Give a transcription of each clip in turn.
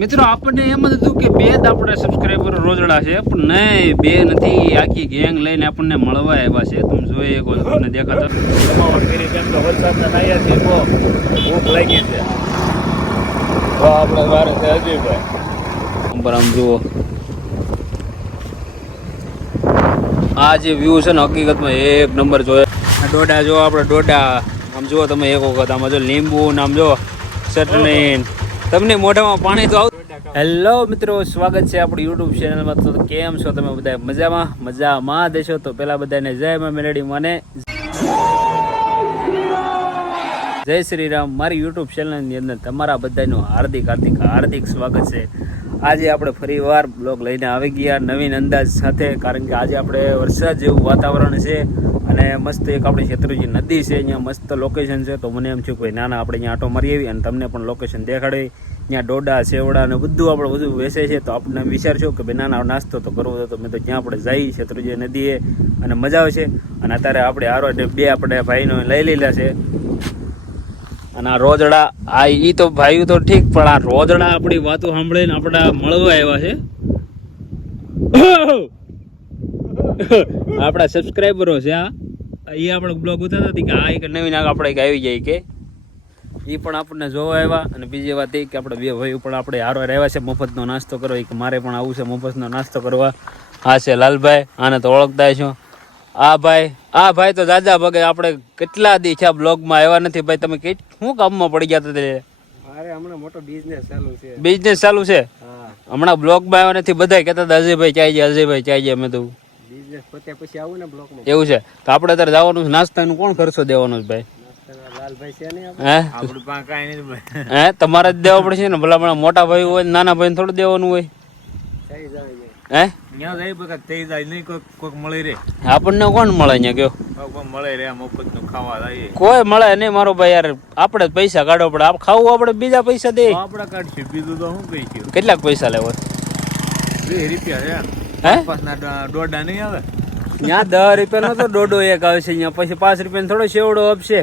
મિત્રો આપણને એમ જ હતું કે બે જ આપણે સબસ્ક્રાઈબર રોજડા છે પણ નહીં બે નથી. આખી ગેંગ લઈને આપણને મળવા આવ્યા છે. તમે જોઈ શકો તમને દેખાતો. ભૂખ લાગી છે. આપણે વારે છે અજયભાઈ નંબર આમ જુઓ. આ જે વ્યૂ છે ને હકીકતમાં એક નંબર જોયો. ડોડા જો આપણે ડોડા. આમ જુઓ તમે એક વખત આમાં જો લીંબુ ને આમ જો ચટણી તમને મોઢામાં પાણી તો આવ હેલો મિત્રો, સ્વાગત છે આપણી યુટ્યુબ ચેનલમાં તો કેમ છો તમે બધા મજામાં? મજામાં દેશો તો પેલા બધાને જય મા મેલેડી મને. જય શ્રી રામ મારી યુટ્યુબ ચેનલની અંદર તમારા બધાનું હાર્દિક હાર્દિક હાર્દિક સ્વાગત છે. આજે આપણે ફરીવાર બ્લોગ લઈને આવી ગયા. નવીન અંદાજ સાથે, કારણ કે આજે આપણે વરસાદ જેવું વાતાવરણ છે. અને મસ્ત એક આપણી શેત્રુજી નદી છે, અહીંયા મસ્ત લોકેશન છે. તો મને એમ થયું કે નાના, આપણે અહીંયા આટો મારી આવી અને તમને પણ લોકેશન દેખાડી. ત્યાં ડોડા, સેવડા ને બધું આપણે બધું વેસે છે. તો આપણે વિચારશો કે ભાઈ ના ના નાસ્તો તો કરવો હતો મેં તો ત્યાં આપણે જઈ શેત્રુજી નદીએ અને મજા આવશે અને અત્યારે આપણે આરો બે આપણે ભાઈનો લઈ લીધા છે. અને આ રોજડા, આ એ તો ભાઈ તો ઠીક, પણ આ રોજડા આપણી વાતો સાંભળીને આપણા મળવા આવ્યા છે. આપણા સબસ્ક્રાઈબરો છે આ એ આપણે બ્લોગ ઉતારતા હતી કે આ એક નવી નાગ આપણે એક આવી જાય કે. એ પણ આપણને જોવા આવ્યા અને બીજી વાત એ કે આપણે બે ભાઈ પણ આપણે હારો આવ્યા છે મફતનો નાસ્તો કરવા. કે મારે પણ આવું છે મફતનો નાસ્તો કરવા. આ છે લાલભાઈ આને તો ઓળખતા છો આ ભાઈ આ ભાઈ તો દાદા ભગે આપણે કેટલા દી છે બ્લોગમાં આવ્યા નથી ભાઈ. તમે કે શું કામમાં પડી ગયા હતા તે? મારે હમણાં મોટો બિઝનેસ ચાલુ છે. બિઝનેસ ચાલુ છે? હમણાં બ્લોગમાં આવ્યા નથી બધા કહેતા હતા અજયભાઈ ચાઈ જાય અજયભાઈ ચાઈ જાય મેં તો એવું છે? તો આપણે અત્યારે જવાનું છે. નાસ્તાનું કોણ ખર્ચો દેવાનો છે ભાઈ? લાલભાઈ છે ને હે? તમારે જ દેવા પડશે ને. ભલા પણ મોટા ભાઈ હોય નાના ભાઈ થોડું દેવાનું હોય. થઈ હે? ત્યાં થઈ જાય. નહીં કોઈક કોઈક રે આપણને કોણ મળે અહીંયા કયો? કોઈ મળે રે મફતનું ખાવા જાય કોઈ મળે નહીં મારો ભાઈ યાર. આપણે જ પૈસા કાઢવો પડે. આપ ખાવું આપણે બીજા પૈસા દે. આપણે કાઢશું બીજું તો શું કેટલાક પૈસા લેવો? વીસ રૂપિયા છે દોઢા નહીં આવે? ત્યાં દસ રૂપિયાનો તો દોઢો એક આવશે અહીંયા પછી પાંચ રૂપિયાનો થોડો સેવડો આપશે.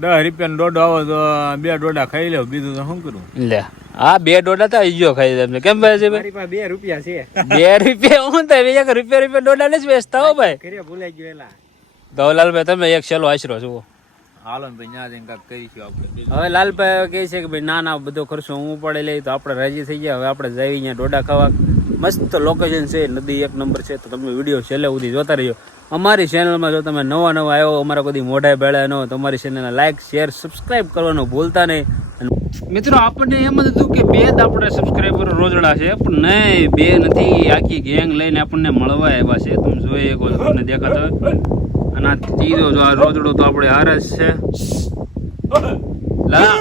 દસ રૂપિયા દોડો આવે તો બે દોઢા ખાઈ લે બીજું તો શું કરું? લે હા બે દોઢા તો ઈજો ખાઈ તમને. કેમ ભાઈ છે ભાઈ? બે રૂપિયા છે. બે રૂપિયા હું થાય એક રૂપિયા રૂપિયા દોઢા ને જ વેચતા હો ભાઈ. ભૂલાઈ ગયો એલા. તો લાલભાઈ તમે એક છેલ્લો આશરો જુઓ. હાલો ભાઈ ના જઈને કાંઈક કરીશું આપણે? હવે લાલભાઈ કહે છે કે ભાઈ, ના ના, બધો ખર્ચો હું પડે લઈ તો આપણે રાજી થઈ ગયા. હવે આપણે જઈ અહીંયા ડોડા ખાવા. મસ્ત લોકેશન છે, નદી એક નંબર છે. તો તમે વીડિયો છેલ્લે સુધી જોતા રહ્યો અમારી ચેનલમાં જો તમે નવા નવા આવ્યો, અમારા કદી મોઢા બેળા ન તો અમારી ચેનલને લાઈક શેર સબસ્ક્રાઇબ કરવાનું ભૂલતા નહીં. મિત્રો, આપણને એમ જ હતું કે બે જ આપણે સબસ્ક્રાઈબર રોજડા છે, પણ નહીં, બે નથી. આખી ગેંગ લઈને આપણને મળવા આવ્યા છે. તમે જોઈએ કોઈ તમને દેખાતા હોય. અને આ ત્રીજો જો આ રોજડો તો આપણે હાર જ છે. લા,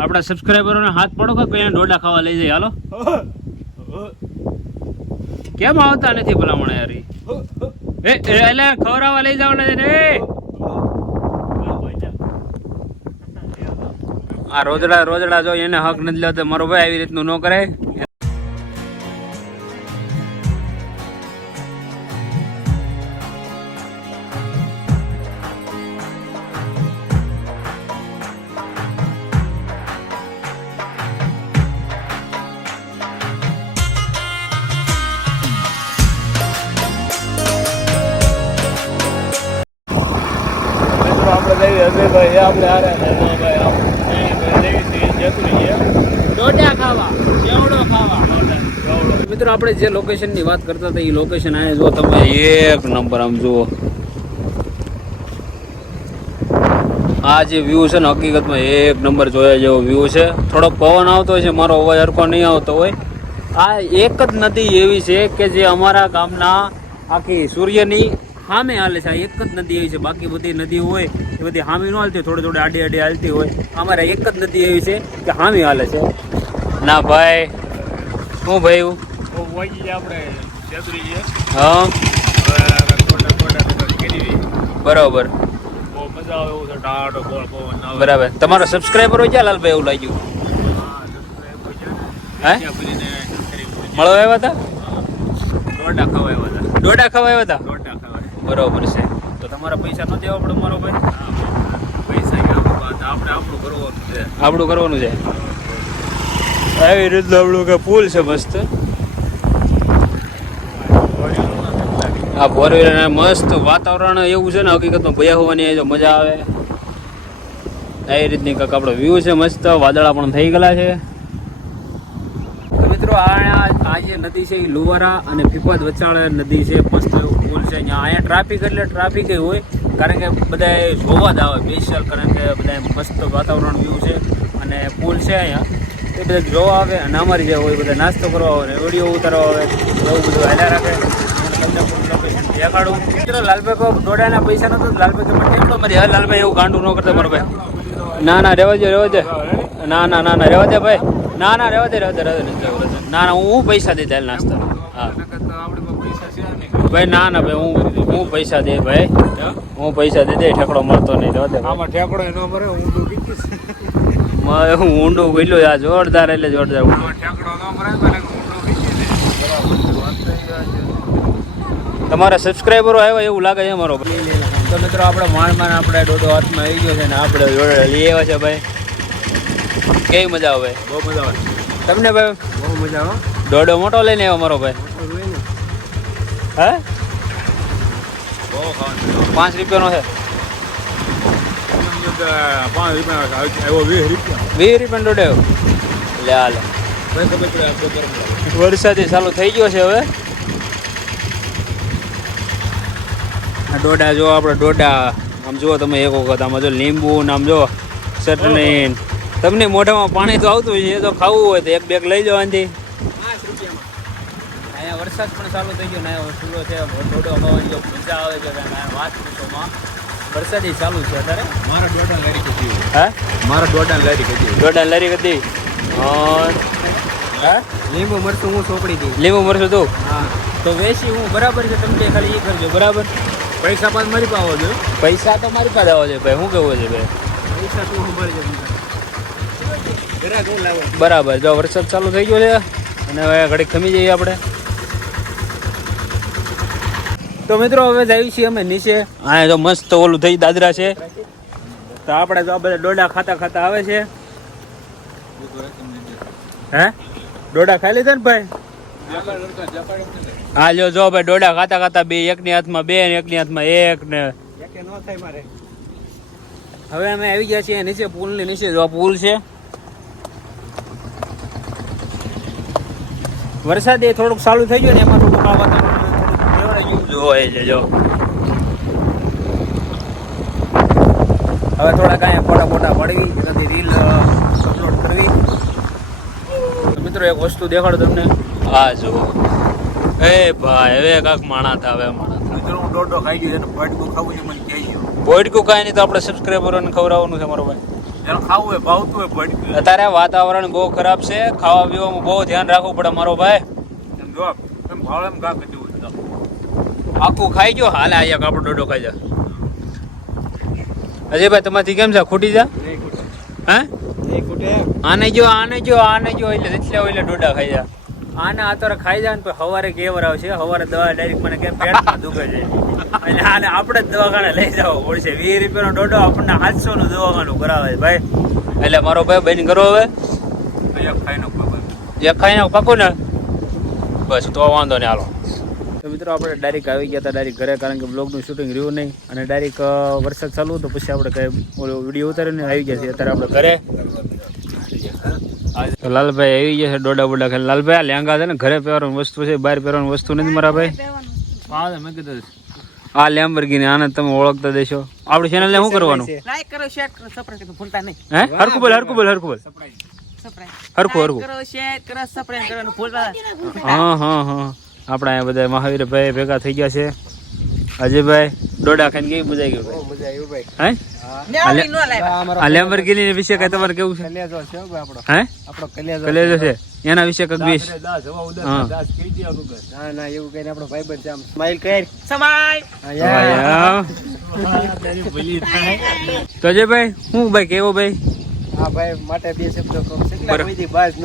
આપણા સબસ્ક્રાઈબરોને હાથ પડો કે કોઈ ડોડા ખાવા લઈ જાય? હાલો. કેમ આવતા નથી ભલામણ યાર એ એટલે ખવડાવવા લઈ જવાના છે એ. આ રોજડા રોજડા જો એને હક નથી લેતો, મારો ભાઈ આવી રીતનું ન કરે આપણે હારે ડોડા ખાવા ખાવા. મિત્રો આપણે જે લોકેશનની વાત કરતા હતા એ લોકેશન આને જો તમે એક નંબર આમ જુઓ. આ જે વ્યૂ છે ને હકીકતમાં એક નંબર જોયા જેવો વ્યૂ છે. થોડો પવન આવતો હોય છે મારો અવાજ હરકો નહીં આવતો હોય. આ એક જ નદી એવી છે કે જે અમારા ગામના આખી સૂર્યની સામે હાલે છે. આ એક જ નદી એવી છે. બાકી બધી નદી હોય એ બધી સામી ન હાલતી હોય, થોડે થોડી આડી આડી હાલતી હોય. અમારે એક જ નદી એવી છે કે હામી હાલે છે. ના ભાઈ શું ભાઈ બરાબર બરોબર. બહુ મજા આવે એવું ટાટો ગોળ પવન આવે. બરાબર. તમારો સબસ્ક્રાઈબર હોય ક્યાં લાલભાઈ એવું લાગ્યું? હે મળવા આવ્યા હતા? દોઢા આવ્યા હતા. દોડા ખાવા આવ્યા હતા? બરોબર છે. તો તમારા પૈસા ન દેવા પડે મારો ભાઈ? પૈસા આપણે આપણું કરવાનું છે. આપણું કરવાનું છે? આવી રીતનું આપણું કે પુલ છે મસ્ત. આ ફોર વ્હીલર મસ્ત વાતાવરણ એવું છે ને હકીકતમાં ભયા હોવાની જો મજા આવે. એ રીતની કંઈક આપણો વ્યૂ છે મસ્ત. વાદળા પણ થઈ ગયેલા છે. મિત્રો આ જે નદી છે એ લુવારા અને પીપદ વચાળે નદી છે, મસ્ત એવું પુલ છે. અહીંયા અહીંયા ટ્રાફિક એટલે ટ્રાફિક હોય, કારણ કે બધા જોવા જ આવે સ્પેશિયલ કારણ કે બધા મસ્ત વાતાવરણ વ્યૂ છે. અને પુલ છે અહીંયા, એ બધા જોવા આવે અને અમારી જે હોય, બધા નાસ્તો કરવા આવે ને ઉતારવા આવે, એવું બધું હાલ્યા રાખે. તમને પૂરું લોકેશન દેખાડું. મિત્રો, લાલભાઈ દોડાના પૈસા મને લાલભાઈ, એવું ગાંડું ન કરતા ભાઈ. ના ના, રહેવા દે રહેવા દે. ના ના ના ના, રહેવા દે ભાઈ. ના ના, રહેવા દે રહેવા દે રહેવા દે. ના ના હું હું પૈસા દે તારે નાસ્તા? હા. ભાઈ ના ના ભાઈ હું હું પૈસા દે ભાઈ. હું પૈસા દે દે ઠેકડો મળતો નહીં તો આમાં ઠેકડો એનો મરે ઊંડું કીધું મારે હું ઊંડું ગયેલો આ જોરદાર એટલે જોરદાર ઠેકડો ન મરે તમારા સબસ્ક્રાઈબરો આવ્યા એવું લાગે છે અમારો. તો મિત્રો આપણે માંડ માંડ આપણે ડોડો હાથમાં આવી ગયો છે ને આપણે જોડે લઈ આવ્યા છે ભાઈ. કેવી મજા આવે? બહુ મજા આવે. તમને ભાઈ? બહુ મજા આવે દોડો મોટો લઈને આવ્યો મારો ભાઈ. હે? બહુ પાંચ રૂપિયાનો છે. પાંચ રૂપિયા વીસ રૂપિયા. વીસ રૂપિયા દોડો લે હાલે. વરસાદી ચાલુ થઈ ગયો છે હવે. ડોડા જો આપણે ડોડા. આમ જુઓ તમે એક વખત. આમાં જો લીંબુ ને આમ જો ચટણી. તમને મોઢામાં પાણી તો આવતું છે એ તો ખાવું હોય તો એક બેગ લઈ જાઓ આનાથી. અહીંયા વરસાદ પણ ચાલુ થઈ ગયો ને ચૂલો છે મોટો હવાની જો મજા આવે છે વાત પૂછોમાં વરસાદ ચાલુ છે અત્યારે? મારા દોડા લારી કદી હા હે? મારા દોડા લારી કદી દોડા લારી કદી લીંબુ મરચું હું ચોપડી દી લીંબુ મરશું તું? હા. તો વેસી હું બરાબર છે તમે ખાલી એ કરજો બરાબર? પૈસા પણ મારી પાસે આવો જોઈએ. પૈસા તો મારી પાસે આવે છે ભાઈ શું કેવું છે ભાઈ? પૈસા તું સંભાળી જશે ઘરે હું લાવો બરાબર જો વરસાદ ચાલુ થઈ ગયો છે અને હવે ઘડીક ખમી જઈએ આપણે. તો મિત્રો હવે જઈએ છીએ અમે નીચે. હા તો મસ્ત ઓલું થઈ દાદરા છે. તો આપણે તો બધા ડોડા ખાતા ખાતા આવે છે. હે? ડોડા ખાઈ લીધા ને ભાઈ? હા જો જો ભાઈ ડોડા ખાતા ખાતા બે એકની હાથમાં બે ને એકની હાથમાં એક ને થાય મારે. હવે અમે આવી ગયા છીએ નીચે પુલની નીચે જો પુલ છે. વરસાદ એ થોડુંક ચાલુ થઈ ગયો ને એમાં થોડુંક આ વાતાવરણ થોડુંક કેવડાઈ ગયું. જોવાય છે જો. હવે થોડા કાંઈ ફોટા ફોટા પડવી એનાથી રીલ અપલોડ કરવી. મિત્રો એક વસ્તુ દેખાડો તમને. હા જુઓ. એ ભાઈ હવે કાંક માણા થાય હવે માણા મિત્રો હું દોઢો ખાઈ ગયો એનું ફટકું ખાવું છે મને. બોઈડકું કાંઈ નહીં તો આપણે સબસ્ક્રાઈબરોને ખવડાવવાનું છે મારો ભાઈ. ખાવું હોય ભાવતું હોય અત્યારે વાતાવરણ બહુ ખરાબ છે ખાવા પીવામાં બહુ ધ્યાન રાખવું પડે મારો ભાઈ. એમ જો એમ ભાવ એમ કાંક કીધું આખું ખાઈ ગયો? હાલે આયા કાપડ ડોડો ખાઈ જા. અજયભાઈ તમારથી કેમ છે? ખૂટી જા. હે? આને જો આને જો આને જો એટલે એટલે એટલે ડોડા ખાઈ જા. આને અત્યારે ખાઈ જાય ને સવારે કેવર આવશે. સવારે દવા ડાયરેક્ટ મને કે પેટમાં દુખે છે. અને આને આપણે જ દવાખાને લઈ જવો પડશે. વીસ રૂપિયાનો ડોડો આપણને સાતસો નું દવાખાનું કરાવે છે ભાઈ. એટલે મારો ભાઈ બેન કરો હવે. એક ખાઈને પાકું ને? બસ તો વાંધો નહીં હાલો. તો મિત્રો આપણે ડાયરેક્ટ આવી ગયા હતા ડાયરેક્ટ ઘરે કારણ કે બ્લોગનું શૂટિંગ રહ્યું નહીં. અને ડાયરેક્ટ વરસાદ ચાલુ તો પછી આપણે કઈ વીડિયો ઉતારીને આવી ગયા છીએ. અત્યારે આપણે ઘરે. તો લાલભાઈ આવી ગયા છે ડોડા બોડા ખાલી. લાલભાઈ આ લેંગા છે ને ઘરે પહેરવાની વસ્તુ છે બહાર પહેરવાની વસ્તુ નથી મારા ભાઈ. આ મેં કીધું આ લેમ્બર્ગીની આને તમે ઓળખતા દેશો. આપણી ચેનલને શું કરવાનું? લાઈક કરો શેર કરો સબસ્ક્રાઇબ કરો ભૂલતા નહીં. હે? હરકું બોલ હરકું બોલ હરકુ બોલ. હરકું હરકું કરો શેર કરો સબસ્ક્રાઇબ કરવાનું ભૂલતા હા હા હા. આપણા અહીંયા બધા મહાવીર ભાઈ ભેગા થઈ ગયા છે. અજયભાઈ ડોડા ખાઈને કેવી મજા આવી ગઈ? મજા આવી ભાઈ. હે? ન્યાલી નો લાવ્યા. આ લેમ્બર્ગિની વિશે કઈ તમારે કેવું છે? કલેજો છે ભાઈ આપણો. હે? આપણો કલેજો કલેજો છે. એના વિશે કંઈક હા. ના ના એવું કઈને આપણો ભાઈ છે આમ. સ્માઈલ કર. સ્માઈલ તો અજયભાઈ હું ભાઈ કેવો ભાઈ? હા ભાઈ માટે બે શબ્દો કહું બાજ ન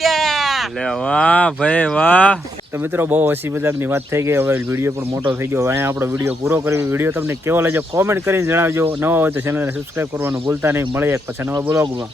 લે વાહ ભાઈ વાહ. તો મિત્રો બહુ હસી મજાકની વાત થઈ ગઈ. હવે વીડિયો પણ મોટો થઈ ગયો. હવે આપણો વીડિયો પૂરો કરી વીડિયો તમને કેવો લાગ્યો કોમેન્ટ કરીને જણાવજો. નવા હોય તો ચેનલને સબસ્ક્રાઈબ કરવાનું ભૂલતા નહીં. મળીએ પછી નવા બ્લોગમાં